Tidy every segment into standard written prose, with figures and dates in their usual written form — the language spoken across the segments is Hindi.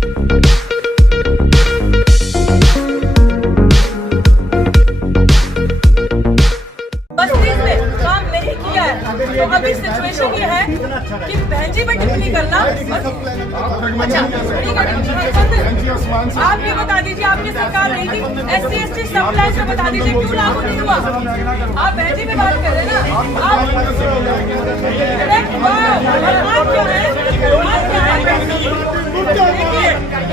तो अभी सिचुएशन ये है कि बहनजी पर टिप्पणी करना। अच्छा आप ये बता दीजिए, आपकी सरकार नहीं थी, SC/ST सब प्लान से बता दीजिए क्यों लागू नहीं हुआ। आप बहनजी पे बात कर रहे हैं ना, आप क्या है,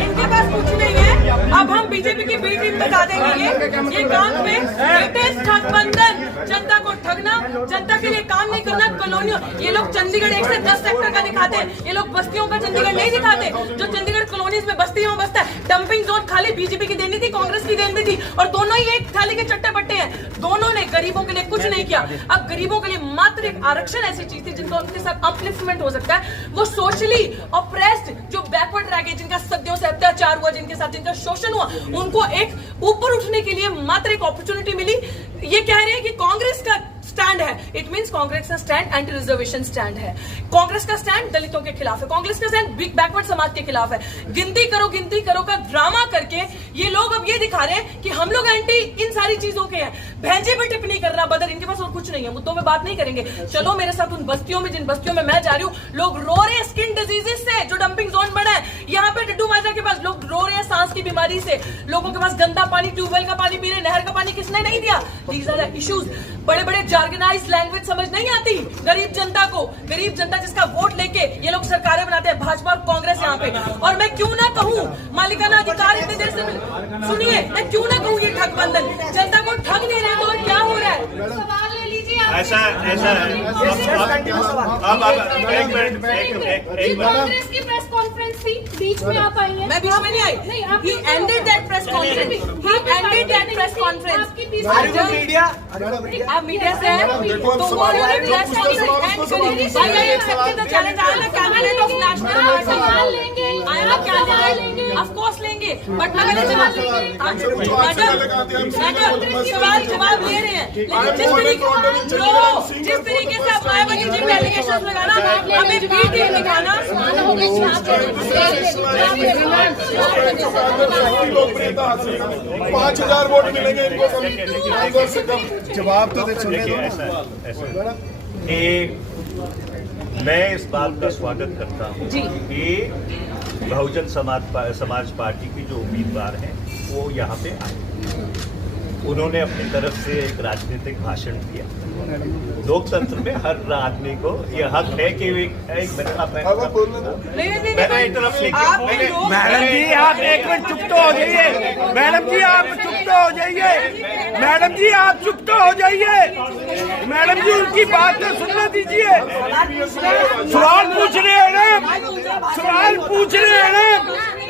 इनके पास कुछ नहीं है। अब हम बीजेपी की बी टीम बता देंगे ये काम पे लेटेस्ट ठगबंधन, जनता को ठगना, जनता के लिए काम नहीं करना, कॉलोनियों। ये लोग चंडीगढ़ 1 से 10 सेक्टर का दिखाते हैं, ये लोग बस्तियों का चंडीगढ़ नहीं दिखाते। जो चंडीगढ़ कॉलोनीज में बस्ती में बसता है, डंपिंग जोन खाली बीजेपी की देनी थी, कांग्रेस की देनी थी, और दोनों ही एक थाली के चट्टे बट्टे हैं। दोनों ने गरीबों के लिए कुछ नहीं किया। अब गरीबों के लिए मात्र एक आरक्षण ऐसी चीज थी जिनका उनके साथ अपलिफ्टमेंट हो सकता है। वो सोशली ऑप्रेस्ड, जो बैकवर्ड रह गए, जिनका सदियों से अत्याचार हुआ, जिनके साथ जिनका शोषण हुआ, उनको एक ऊपर उठने के लिए मात्र एक अपॉर्चुनिटी मिली। ये कह रहे हैं कि कांग्रेस का स्टैंड है, इट मींस कांग्रेस का स्टैंड एंटी रिजर्वेशन स्टैंड है, कांग्रेस का स्टैंड दलितों के खिलाफ है, कांग्रेस का स्टैंड बैकवर्ड समाज के खिलाफ है। गिनती करो का ड्रामा करके ये लोग अब ये दिखा रहे हैं कि हम लोग एंटी इन सारी चीजों के हैं। भैंजे पर टिप्पणी करना बदर, इनके पास और कुछ नहीं है, मुद्दों में बात नहीं करेंगे। चलो मेरे साथ उन बस्तियों में, जिन बस्तियों में मैं जा रही हूँ, लोग रो रहे हैं स्किन डिजीजेस से, जो डंपिंग जोन बना है। यहाँ पे डड्डू माजरा के पास लोग रो रहे हैं सांस की बीमारी से, लोगों के पास गंदा पानी, ट्यूबवेल का पानी पी रहे, नहर का पानी किसने नहीं दिया। These are the issues. बड़े बड़े जार्गनाइज्ड लैंग्वेज समझ नहीं आती गरीब जनता को। गरीब जनता जिसका वोट लेके ये लोग सरकारें बनाते हैं, भाजपा और कांग्रेस यहाँ पे। और मैं क्यों ना कहूँ मालिकाना अधिकार इतने देर से सुनिए, मैं क्यों ना कहूँ ये ठगबंधन, जनता को ठग नहीं रहे तो और क्या हो रहा है। सवाल ले लीजिए। ऐसा है अब एक मिनट, कांग्रेस की प्रेस कॉन्फ्रेंस थी, बीच में आप आई हैं। मैं बीच में नहीं आई। He ended that press conference. He ended that press conference. आप मीडिया से हैं, तो वो प्रेस कॉन्फ्रेंस भाई I accepted the challenge. I am a candidate of national party. सवाल लेंगे, I am a candidate, of course लेंगे, बट मैडम सवाल जवाब ले रहे हैं, लेकिन जिस तरीके से आप मायावती जी पे एलिगेशन लगाना, हमें बी टीम दिखाना। 5000 वोट मिलेंगे इनको, जवाब तो मैं इस बात का स्वागत करता हूँ कि बहुजन समाज पार्टी की जो उम्मीदवार हैं वो यहाँ पे आए। उन्होंने अपनी तरफ से एक राजनीतिक भाषण दिया। लोकतंत्र में हर आदमी को ये हक है कि एक मिनट मैडम जी आप एक मिनट चुप तो हो जाइए। मैडम जी आप चुप तो हो जाइए। मैडम जी आप चुप तो हो जाइए। मैडम जी उनकी बात तो सुनने दीजिए। सवाल पूछ रहे हैं ना, सवाल पूछ रहे हैं ना,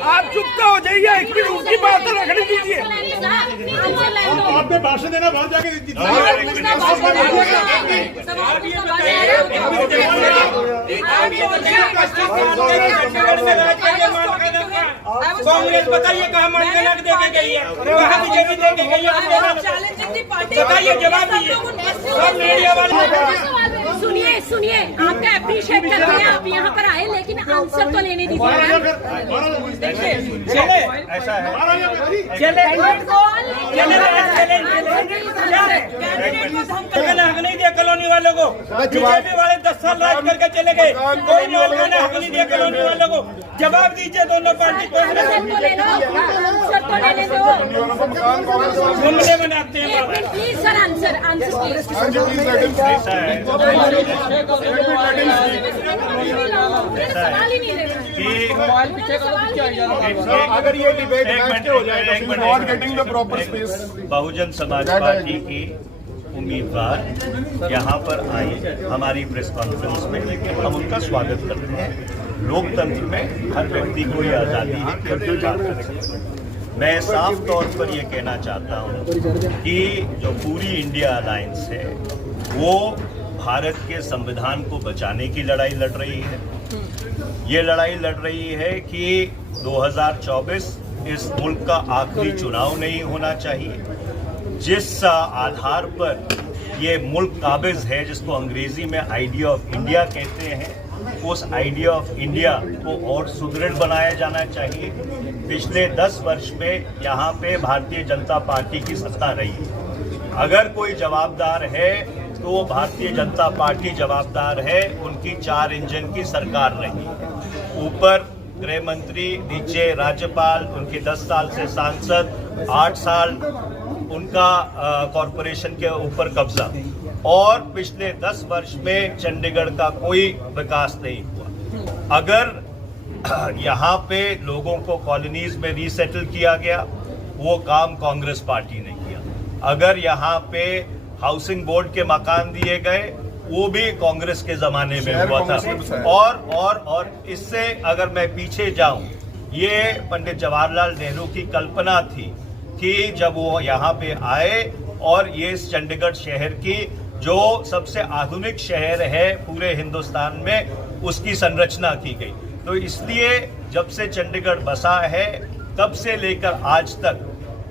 आप चुप तो हो जाइए। एक मिनट उनकी बात तो रखने दीजिए। आपने भाषण देना बाहर जाके कांग्रेस बताइए कहाँ मानना देके गई है, कहाँ बीजेपी देके गई है, बताइए जवाब दीजिए। सुनिए आपका अप्रिशिएट करते हैं, आप यहाँ पर आए, लेकिन आंसर तो लेने दीजिए। ऐसा है हक नहीं दिया कॉलोनी वालों को, बीजेपी वाले 10 साल राज करके चले गए, कोई मालिका ने हक नहीं दिया कॉलोनी वालों को। जवाब दीजिए दोनों पार्टी को। घूमने बनाते हैं प्लीज सर, आंसर सवाल ही नहीं ले रहे। अगर ये डिबेट हो जाए not getting the proper space. Bahujan Samaj Party की उम्मीदवार यहाँ पर आए हमारी प्रेस कॉन्फ्रेंस में, हम उनका स्वागत करते हैं। लोकतंत्र में हर व्यक्ति को ये आज़ादी है कि अपनी बात करें। मैं साफ तौर पर ये कहना चाहता हूँ कि जो पूरी इंडिया अलायंस है वो भारत के संविधान को बचाने की लड़ाई लड़ रही है। ये लड़ाई लड़ रही है कि 2024 इस मुल्क का आखिरी चुनाव नहीं होना चाहिए। जिस आधार पर ये मुल्क काबिज है, जिसको अंग्रेजी में आइडिया ऑफ इंडिया कहते हैं, उस आइडिया ऑफ इंडिया को और सुदृढ़ बनाया जाना चाहिए। पिछले 10 वर्ष में यहाँ पे भारतीय जनता पार्टी की सत्ता रही है। अगर कोई जवाबदार है तो वो भारतीय जनता पार्टी जवाबदार है। उनकी 4 इंजन की सरकार रही, ऊपर गृह मंत्री, नीचे राज्यपाल, उनके 10 साल से सांसद, 8 साल उनका कॉरपोरेशन के ऊपर कब्जा, और पिछले 10 वर्ष में चंडीगढ़ का कोई विकास नहीं हुआ। अगर यहाँ पे लोगों को कॉलोनीज में रीसेटल किया गया, वो काम कांग्रेस पार्टी ने किया। अगर यहाँ पे हाउसिंग बोर्ड के मकान दिए गए, वो भी कांग्रेस के जमाने में हुआ था। और इससे अगर मैं पीछे जाऊं, ये पंडित जवाहरलाल नेहरू की कल्पना थी कि जब वो यहाँ पे आए और ये इस चंडीगढ़ शहर की जो सबसे आधुनिक शहर है पूरे हिंदुस्तान में, उसकी संरचना की गई। तो इसलिए जब से चंडीगढ़ बसा है तब से लेकर आज तक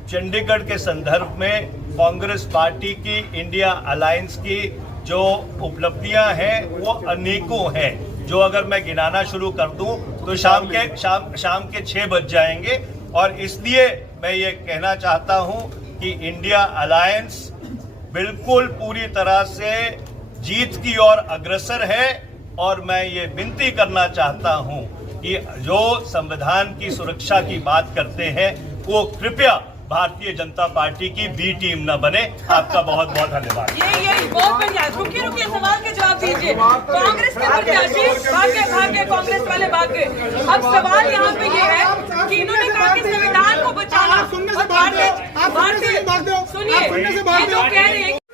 चंडीगढ़ के संदर्भ में कांग्रेस पार्टी की, इंडिया अलायंस की जो उपलब्धियां हैं वो अनेकों हैं, जो अगर मैं गिनाना शुरू कर दूं तो शाम के 6 बज जाएंगे। और इसलिए मैं ये कहना चाहता हूं कि इंडिया अलायंस बिल्कुल पूरी तरह से जीत की ओर अग्रसर है। और मैं ये विनती करना चाहता हूं कि जो संविधान की सुरक्षा की बात करते हैं वो कृपया भारतीय जनता पार्टी की बी टीम न बने। आपका बहुत बहुत धन्यवाद। ये बहुत बढ़िया। रुकिए सवाल के जवाब दीजिए। कांग्रेस के प्रत्याशी भागे कांग्रेस वाले भागे। अब सवाल यहाँ पे ये है कि इन्होंने कहा कि संविधान को बचाना, सुनिए ये जो कह रहे हैं